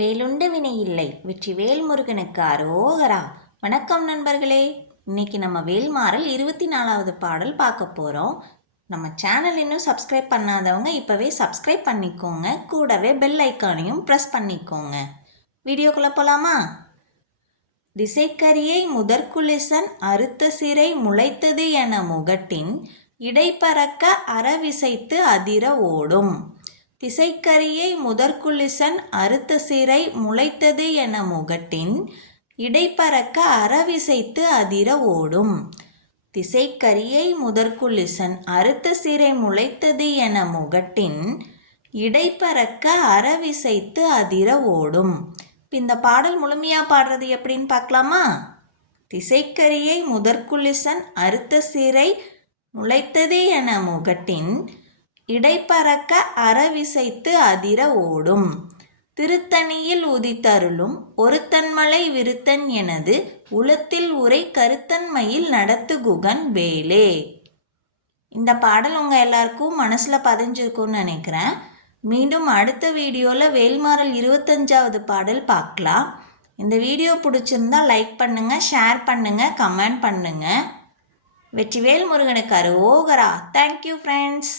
வேலுண்டு வினை இல்லை. வெற்றிவேல் முருகனுக்கு அரோகரா. வணக்கம் நண்பர்களே. இன்னைக்கு நம்ம வேல்மாறல் 24வது பாடல் பார்க்க போகிறோம். நம்ம சேனல் இன்னும் சப்ஸ்கிரைப் பண்ணாதவங்க இப்போவே சப்ஸ்கிரைப் பண்ணிக்கோங்க. கூடவே பெல் ஐக்கானையும் ப்ரெஸ் பண்ணிக்கோங்க. வீடியோக்குள்ளே போகலாமா? திசைக்கரியை முதற்குலிசன் அறுத்த சிறை முளைத்தது என முகட்டின் இடைப்பறக்க அறவிசைத்து அதிர ஓடும். திசைக்கரியை முதற்குலிசன் அறுத்த சிறை முளைத்தது என முகட்டின் இடைப்பறக்க அறவிசைத்து அதிர ஓடும். திசைக்கரியை முதற்குலிசன் அறுத்த சிறை முளைத்தது என முகட்டின் இடைப்பறக்க அறவிசைத்து அதிர ஓடும். இந்த பாடல் முழுமையாக பாடுறது எப்படின்னு பார்க்கலாமா? திசைக்கரியை முதற்குலிசன் அறுத்த சிறை முளைத்தது என முகட்டின் இடைப்பறக்க அறவிசைத்து அதிர ஓடும். திருத்தணியில் உதித்தருளும் ஒருத்தன்மலை விருத்தன் எனது உளத்தில் உரை கருத்தன்மையில் நடத்து குகன் வேலே. இந்த பாடல் உங்கள் எல்லாருக்கும் மனசில் பதிஞ்சிருக்கும்னு நினைக்கிறேன். மீண்டும் அடுத்த வீடியோவில் வேல்மாறல் 25வது பாடல் பார்க்கலாம். இந்த வீடியோ பிடிச்சிருந்தா லைக் பண்ணுங்கள், ஷேர் பண்ணுங்கள், கமெண்ட் பண்ணுங்கள். வெற்றிவேல் முருகனுக்கு அரோகரா. Thank you friends.